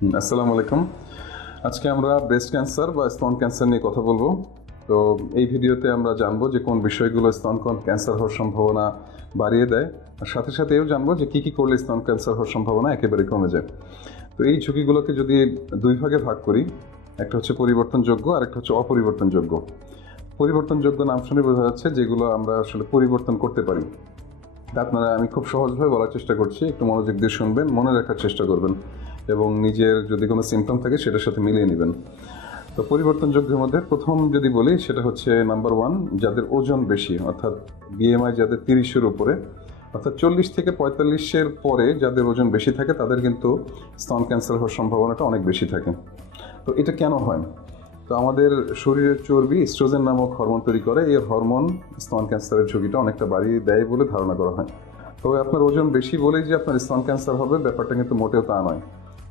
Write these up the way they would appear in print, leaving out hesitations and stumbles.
আসসালামু আলাইকুম। আজকে আমরা ব্রেস্ট ক্যান্সার বা স্তন ক্যান্সার নিয়ে কথা বলবো। তো এই ভিডিওতে আমরা জানবো যে কোন বিষয়গুলো স্তন ক্যান্সার হওয়ার সম্ভাবনা বাড়িয়ে দেয়, আর সাথে সাথে এও জানবো যে কী কী করলে স্তন ক্যান্সার হওয়ার সম্ভাবনা একেবারে কমে যায়। তো এই ঝুঁকিগুলোকে যদি দুই ভাগে ভাগ করি, একটা হচ্ছে পরিবর্তনযোগ্য আর একটা হচ্ছে অপরিবর্তনযোগ্য। পরিবর্তনযোগ্য নাম শুনে বোঝা যাচ্ছে যেগুলো আমরা আসলে পরিবর্তন করতে পারি। আপনারা আমি খুব সহজভাবে বলার চেষ্টা করছি, একটু মনোযোগ দিয়ে শুনবেন, মনে রাখার চেষ্টা করবেন এবং নিজের যদি কোনো সিমটম থাকে সেটার সাথে মিলিয়ে নেবেন। তো পরিবর্তনযোগ্যের মধ্যে প্রথম যদি বলি সেটা হচ্ছে নাম্বার 1, যাদের ওজন বেশি, অর্থাৎ বিএমআই যাদের 30-এর উপরে, অর্থাৎ 40 থেকে 45-এর পরে যাদের ওজন বেশি থাকে তাদের কিন্তু স্তন ক্যান্সার হওয়ার সম্ভাবনাটা অনেক বেশি থাকে। তো এটা কেন হয়? তো আমাদের শরীরের চর্বি ইস্ট্রোজেন নামক হরমোন তৈরি করে, এই হরমোন স্তন ক্যান্সারের ঝুঁকিটা অনেকটা বাড়িয়ে দেয় বলে ধারণা করা হয়। তবে আপনার ওজন বেশি বলেই যে আপনার স্তন ক্যান্সার হবে ব্যাপারটা কিন্তু মোটেও তা নয়।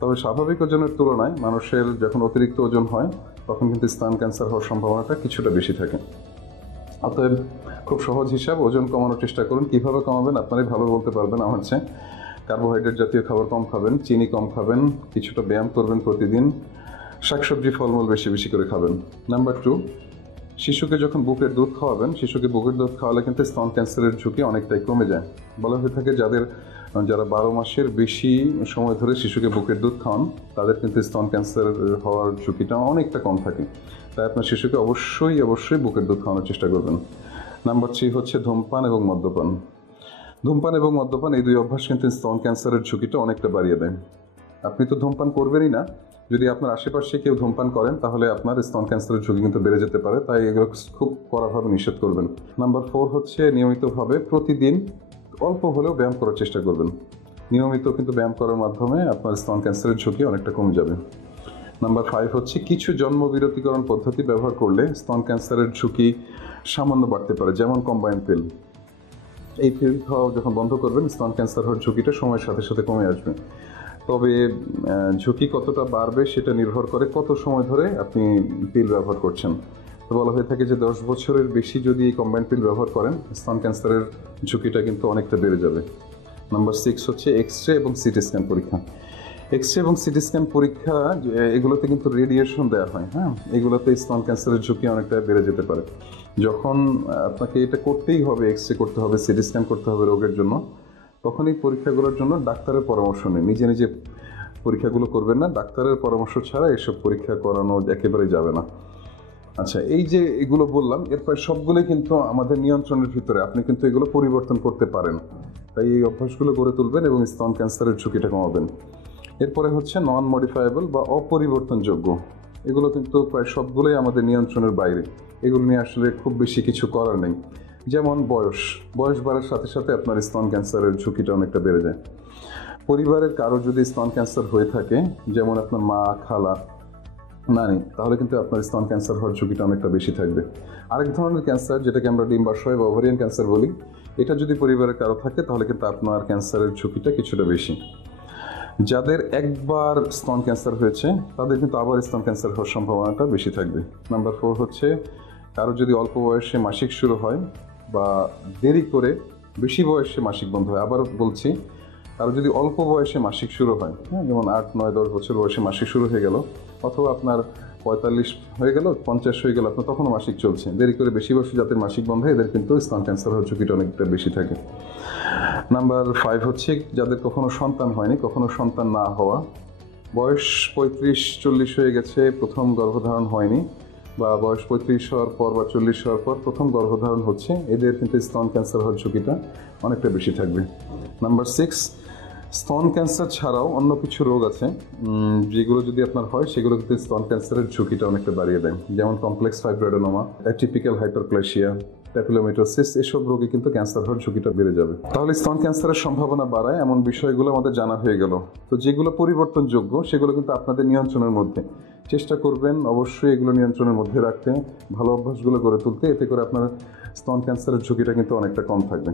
তবে স্বাভাবিক ওজনের তুলনায় মানুষের যখন অতিরিক্ত ওজন হয় তখন কিন্তু স্তন ক্যান্সার হওয়ার সম্ভাবনাটা কিছুটা বেশি থাকে। অতএব খুব সহজ হিসাব, ওজন কমানোর চেষ্টা করুন। কীভাবে কমাবেন আপনারাই ভালো বলতে পারবেন আমার চেয়ে। কার্বোহাইড্রেট জাতীয় খাবার কম খাবেন, চিনি কম খাবেন, কিছুটা ব্যায়াম করবেন প্রতিদিন, শাকসবজি ফলমূল বেশি বেশি করে খাবেন। নাম্বার 2, শিশুকে যখন বুকের দুধ খাওয়াবেন, শিশুকে বুকের দুধ খাওয়ালে কিন্তু স্তন ক্যান্সারের ঝুঁকি অনেকটাই কমে যায়। বলা হয়ে থাকে যারা 12 মাসের বেশি সময় ধরে শিশুকে বুকের দুধ খাওয়ান তাদের কিন্তু স্তন ক্যান্সার হওয়ার ঝুঁকিটা অনেকটা কম থাকে। তাই আপনার শিশুকে অবশ্যই বুকের দুধ খাওয়ানোর চেষ্টা করবেন। নাম্বার 3 হচ্ছে ধূমপান এবং মদ্যপান। ধূমপান এবং মদ্যপান এই দুই অভ্যাস কিন্তু স্তন ক্যান্সারের ঝুঁকিটা অনেকটা বাড়িয়ে দেয়। আপনি তো ধূমপান করবেনই না, যদি আপনার আশেপাশে কেউ ধূমপান করেন তাহলে আপনার স্তন ক্যান্সারের ঝুঁকি কিন্তু বেড়ে যেতে পারে, তাই এগুলো খুব কড়াভাবে নিষেধ করবেন। নাম্বার 4 হচ্ছে নিয়মিতভাবে প্রতিদিন অল্প হলেও ব্যায়াম করার চেষ্টা করবেন। নিয়মিত কিন্তু ব্যায়াম করার মাধ্যমে আপনার স্তন ক্যান্সারের ঝুঁকি অনেকটা কমে যাবে। নাম্বার 5 হচ্ছে কিছু জন্মবিরতিকরণ পদ্ধতি ব্যবহার করলে স্তন ক্যান্সারের ঝুঁকি সামান্য বাড়তে পারে, যেমন কম্বাইন্ড পিল। এই পিল খাওয়া যখন বন্ধ করবেন স্তন ক্যান্সার হওয়ার ঝুঁকিটা সময়ের সাথে সাথে কমে আসবে। তবে ঝুঁকি কতটা বাড়বে সেটা নির্ভর করে কত সময় ধরে আপনি পিল ব্যবহার করছেন। তো বলা হয়ে থাকে যে 10 বছরের বেশি যদি কম্বাইন্ড পিল ব্যবহার করেন স্তন ক্যান্সারের ঝুঁকিটা কিন্তু অনেকটা বেড়ে যাবে। নাম্বার 6 হচ্ছে এক্স-রে এবং সিটি স্ক্যান পরীক্ষা। এক্স-রে এবং সিটি স্ক্যান পরীক্ষা এগুলোতে কিন্তু রেডিয়েশন দেওয়া হয়, হ্যাঁ, এগুলোতে স্তন ক্যান্সারের ঝুঁকি অনেকটা বেড়ে যেতে পারে। যখন আপনাকে এটা করতেই হবে, এক্স-রে করতে হবে, সিটি স্ক্যান করতে হবে রোগের জন্য, তখন এই পরীক্ষাগুলোর জন্য ডাক্তারের পরামর্শ নিন। নিজে নিজে পরীক্ষাগুলো করবেন না, ডাক্তারের পরামর্শ ছাড়া এসব পরীক্ষা করানো একেবারেই যাবে না। আচ্ছা, এই যে এগুলো বললাম এর প্রায় সবগুলোই কিন্তু আমাদের নিয়ন্ত্রণের ভিতরে, আপনি কিন্তু এগুলো পরিবর্তন করতে পারেন। তাই এই অভ্যাসগুলো গড়ে তুলবেন এবং স্তন ক্যান্সারের ঝুঁকিটা কমাবেন। এরপরে হচ্ছে নন মডিফায়েবল বা অপরিবর্তনযোগ্য। এগুলো কিন্তু প্রায় সবগুলোই আমাদের নিয়ন্ত্রণের বাইরে, এগুলো নিয়ে আসলে খুব বেশি কিছু করার নেই। যেমন বয়স বাড়ার সাথে সাথে আপনার স্তন ক্যান্সারের ঝুঁকিটা অনেকটা বেড়ে যায়। পরিবারের কারো যদি স্তন ক্যান্সার হয়ে থাকে, যেমন আপনার মা, খালা, নানি, তাহলে কিন্তু আপনার স্তন ক্যান্সার হওয়ার ঝুঁকিটা অনেকটা বেশি থাকবে। আরেক ধরনের ক্যান্সার যেটাকে আমরা ডিম্বাশয় বা ওভারিয়ান ক্যান্সার বলি, এটা যদি পরিবারের কারো থাকে তাহলে কিন্তু আপনার ক্যান্সারের ঝুঁকিটা কিছুটা বেশি। যাদের একবার স্তন ক্যান্সার হয়েছে তাদের কিন্তু আবার স্তন ক্যান্সার হওয়ার সম্ভাবনাটা বেশি থাকবে। নাম্বার 4 হচ্ছে কারো যদি অল্প বয়সে মাসিক শুরু হয় বা দেরি করে বেশি বয়সে মাসিক বন্ধ হয়, আবার বলছি, কারো যদি অল্প বয়সে মাসিক শুরু হয়, হ্যাঁ, যেমন 8, 9, 10 বছর বয়সে মাসিক শুরু হয়ে গেল, অথবা আপনার 45 হয়ে গেল, 50 হয়ে গেল, আপনার তখনও মাসিক চলছে, দেরি করে বেশি বয়সে যাদের মাসিক বন্ধ হয় এদের কিন্তু স্তন ক্যান্সার হওয়ার ঝুঁকিটা অনেকটা বেশি থাকে। নাম্বার 5 হচ্ছে যাদের কখনো সন্তান হয়নি, কখনো সন্তান না হওয়া, বয়স 35-40 হয়ে গেছে, প্রথম গর্ভধারণ হয়নি, বা বয়স 35 হওয়ার পর বা 40 হওয়ার পর প্রথম গর্ভধারণ হচ্ছে, এদের কিন্তু স্তন ক্যান্সার হওয়ার ঝুঁকিটা অনেকটা বেশি থাকবে। নাম্বার 6, স্তন ক্যান্সার ছাড়াও অন্য কিছু রোগ আছে যেগুলো যদি আপনার হয় সেগুলো কিন্তু স্তন ক্যান্সারের ঝুঁকিটা অনেকটা বাড়িয়ে দেয়, যেমন কমপ্লেক্স ফাইব্রোডেনোমা, অ্যাটিপিক্যাল হাইপারপ্লেসিয়া, প্যাপিলোমেটোসিস, এসব রোগে কিন্তু ক্যান্সার হওয়ার ঝুঁকিটা বেড়ে যাবে। তাহলে স্তন ক্যান্সারের সম্ভাবনা বাড়ায় এমন বিষয়গুলো আমাদের জানা হয়ে গেল। তো যেগুলো পরিবর্তনযোগ্য সেগুলো কিন্তু আপনাদের নিয়ন্ত্রণের মধ্যে, চেষ্টা করবেন অবশ্যই এগুলো নিয়ন্ত্রণের মধ্যে রাখতে, ভালো অভ্যাসগুলো গড়ে তুলতে, এতে করে আপনার স্তন ক্যান্সারের ঝুঁকিটা কিন্তু অনেকটা কম থাকবে।